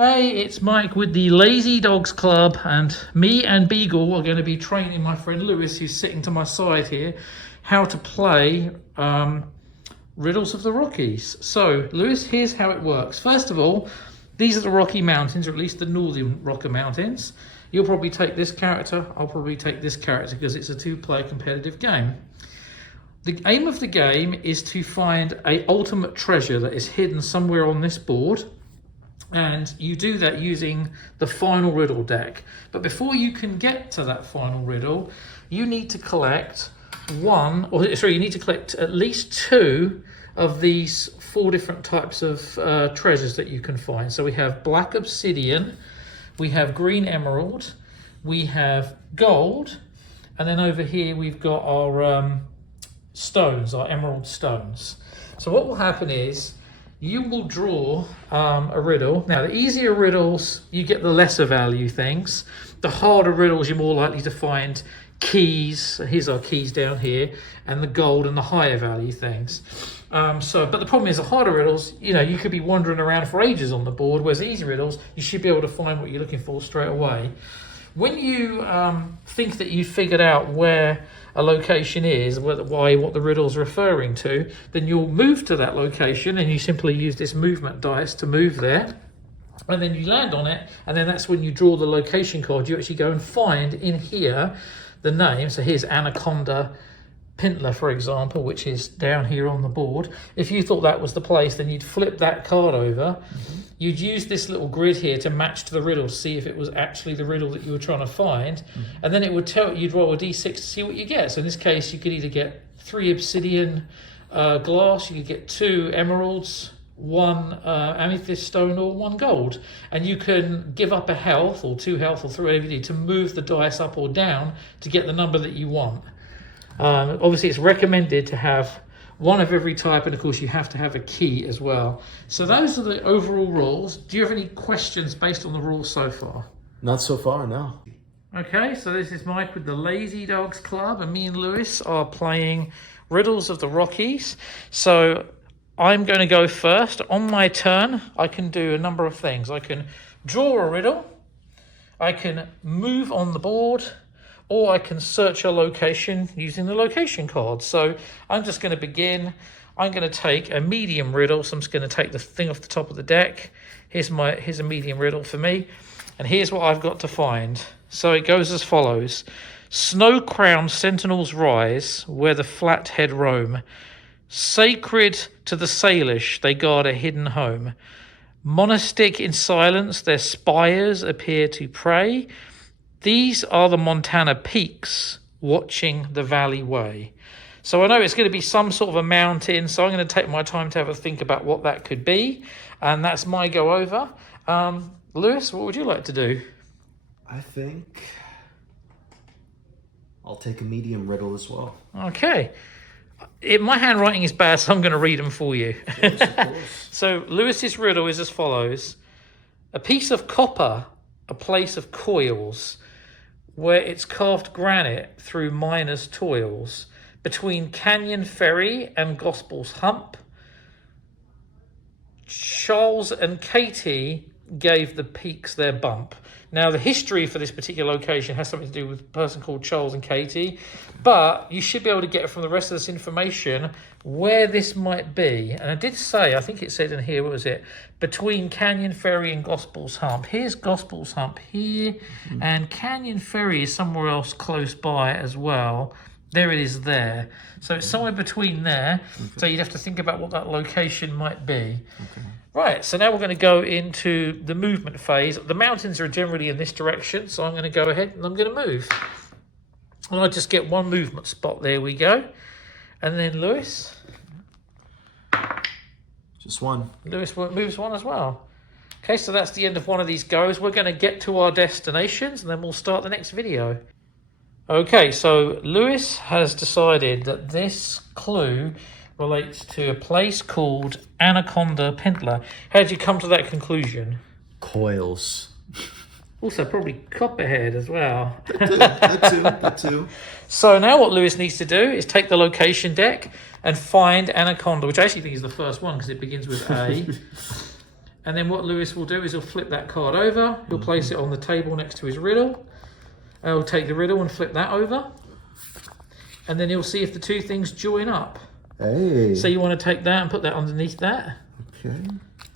Hey, it's Mike with the Lazy Dogs Club, and me and Beagle are going to be training my friend Lewis, who's sitting to my side here, how to play Riddles of the Rockies. So, Lewis, here's how it works. First of all, these are the Rocky Mountains, or at least the Northern Rocky Mountains. You'll probably take this character, I'll probably take this character, because it's a two-player competitive game. The aim of the game is to find an ultimate treasure that is hidden somewhere on this board. And you do that using the final riddle deck. But before you can get to that final riddle, you need to collect you need to collect at least two of these four different types of treasures that you can find. So we have black obsidian, we have green emerald, we have gold, and then over here we've got our stones, our emerald stones. So what will happen is, you will draw a riddle. Now, the easier riddles, you get the lesser value things. The harder riddles, you're more likely to find keys. Here's our keys down here, and the gold and the higher value things. But the problem is the harder riddles, you could be wandering around for ages on the board, whereas the easy riddles, you should be able to find what you're looking for straight away. When you think that you've figured out where a location is, what the riddle's referring to, then you'll move to that location, and you simply use this movement dice to move there, and then you land on it, and then that's when you draw the location card. You actually go and find in here the name. So here's Anaconda Pintler, for example, which is down here on the board. If you thought that was the place, then you'd flip that card over. You'd use this little grid here to match to the riddle to see if it was actually the riddle that you were trying to find. And then it would tell you'd roll a d6 to see what you get. So in this case, you could either get 3 obsidian glass, you could get 2 emeralds, 1 amethyst stone, or 1 gold. And you can give up a health, or 2 health, or 3, whatever you need, to move the dice up or down to get the number that you want. Obviously, it's recommended to have 1 of every type, and of course you have to have a key as well. So those are the overall rules. Do you have any questions based on the rules so far? Not so far, no. Okay, so this is Mike with the Lazy Dogs Club, and me and Lewis are playing Riddles of the Rockies. So I'm going to go first. On my turn, I can do a number of things. I can draw a riddle, I can move on the board, or I can search a location using the location card. So I'm just going to begin. I'm going to take a medium riddle. So I'm just going to take the thing off the top of the deck. Here's a medium riddle for me. And here's what I've got to find. So it goes as follows. Snow-crowned sentinels rise where the flathead roam. Sacred to the Salish, they guard a hidden home. Monastic in silence, their spires appear to pray. These are the Montana peaks watching the valley way. So I know it's going to be some sort of a mountain, so I'm going to take my time to have a think about what that could be. And that's my go over. Lewis, what would you like to do? I think I'll take a medium riddle as well. Okay. My handwriting is bad, so I'm going to read them for you. Of course. So Lewis's riddle is as follows. A piece of copper, a place of coils, where it's carved granite through miners' toils, between Canyon Ferry and Gospel's Hump. Charles and Katie gave the peaks their bump. Now, the history for this particular location has something to do with a person called Charles and Katie, but you should be able to get from the rest of this information where this might be. And I did say, I think it said in here, what was it? Between Canyon Ferry and Gospel's Hump. Here's Gospel's Hump here, and Canyon Ferry is somewhere else close by as well. There it is there. So it's somewhere between there. Okay. So you'd have to think about what that location might be. Okay. Right, so now we're going to go into the movement phase. The mountains are generally in this direction, so I'm going to go ahead and I'm going to move. And I just get 1 movement spot. There we go. And then Lewis. Just 1. Lewis moves 1 as well. Okay, so that's the end of one of these goes. We're going to get to our destinations, and then we'll start the next video. Okay, so Lewis has decided that this clue relates to a place called Anaconda Pintler. How did you come to that conclusion? Coils. Also, probably Copperhead as well. That too. So now what Lewis needs to do is take the location deck and find Anaconda, which I actually think is the first one because it begins with A. And then what Lewis will do is he'll flip that card over. He'll place it on the table next to his riddle. He'll take the riddle and flip that over. And then he'll see if the two things join up. Hey. So you want to take that and put that underneath that. Okay.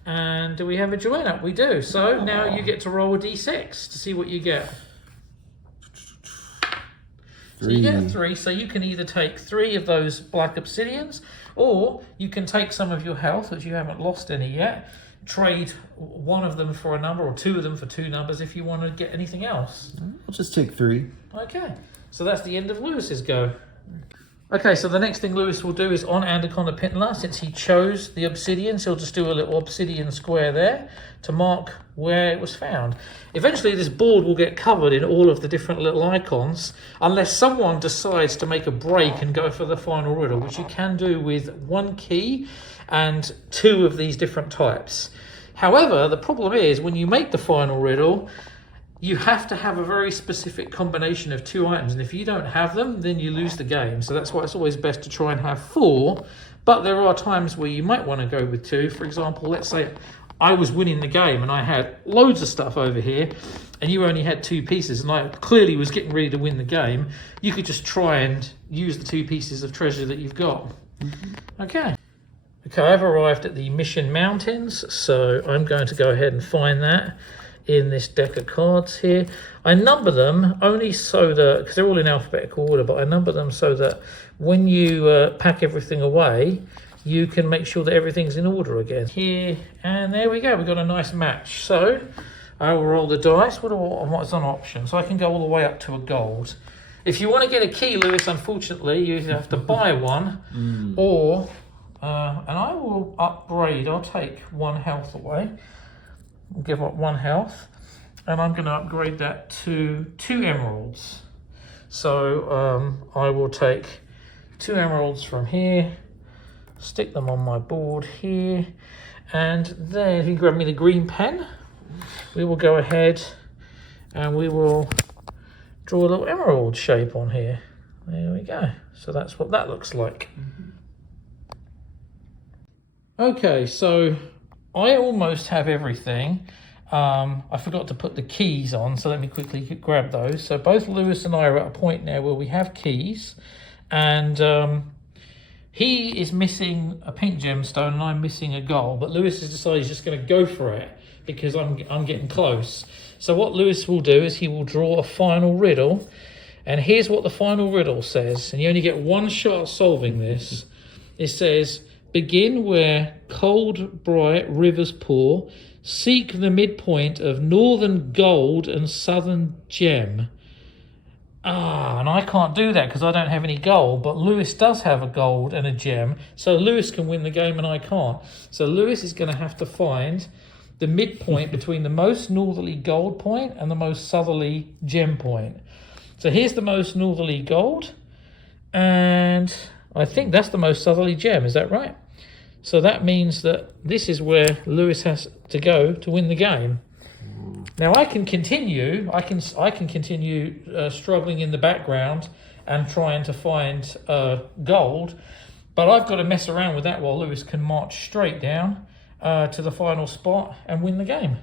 And do we have a join up? We do. So now you get to roll a d6 to see what you get. 3. So you get a 3, so you can either take 3 of those black obsidians, or you can take some of your health, which you haven't lost any yet, trade one of them for a number, or 2 of them for 2 numbers if you want to get anything else. I'll just take 3. Okay, so that's the end of Lewis's go. Okay, so the next thing Lewis will do is on Anaconda Pintler, since he chose the obsidians, he'll just do a little obsidian square there to mark where it was found. Eventually this board will get covered in all of the different little icons, unless someone decides to make a break and go for the final riddle, which you can do with 1 key and 2 of these different types. However, the problem is when you make the final riddle, you have to have a very specific combination of 2 items, and if you don't have them, then you lose the game. So that's why it's always best to try and have 4, but there are times where you might want to go with 2. For example, let's say I was winning the game and I had loads of stuff over here, and you only had 2 pieces, and I clearly was getting ready to win the game. You could just try and use the 2 pieces of treasure that you've got. Okay, I've arrived at the Mission Mountains, so I'm going to go ahead and find that in this deck of cards here. I number them only so that, because they're all in alphabetical order, but I number them so that when you pack everything away, you can make sure that everything's in order again. Here, and there we go, we've got a nice match. So I will roll the dice. What's an option? So I can go all the way up to a gold. If you want to get a key, Lewis, unfortunately, you have to buy one, or, and I will upgrade, I'll take 1 health away. I'll give up 1 health, and I'm going to upgrade that to 2 emeralds. So I will take 2 emeralds from here, stick them on my board here, and then if you grab me the green pen, we will go ahead and we will draw a little emerald shape on here. There we go. So that's what that looks like. Okay, so I almost have everything. I forgot to put the keys on, so let me quickly grab those. So both Lewis and I are at a point now where we have keys, and he is missing a pink gemstone and I'm missing a gold, but Lewis has decided he's just going to go for it because I'm getting close. So what Lewis will do is he will draw a final riddle, and here's what the final riddle says, and you only get 1 shot solving this. It says, begin where cold, bright rivers pour. Seek the midpoint of northern gold and southern gem. And I can't do that because I don't have any gold, but Lewis does have a gold and a gem, so Lewis can win the game and I can't. So Lewis is going to have to find the midpoint between the most northerly gold point and the most southerly gem point. So here's the most northerly gold, and I think that's the most southerly gem. Is that right? So that means that this is where Lewis has to go to win the game. Now I can continue. I can continue struggling in the background and trying to find gold, but I've got to mess around with that while Lewis can march straight down to the final spot and win the game.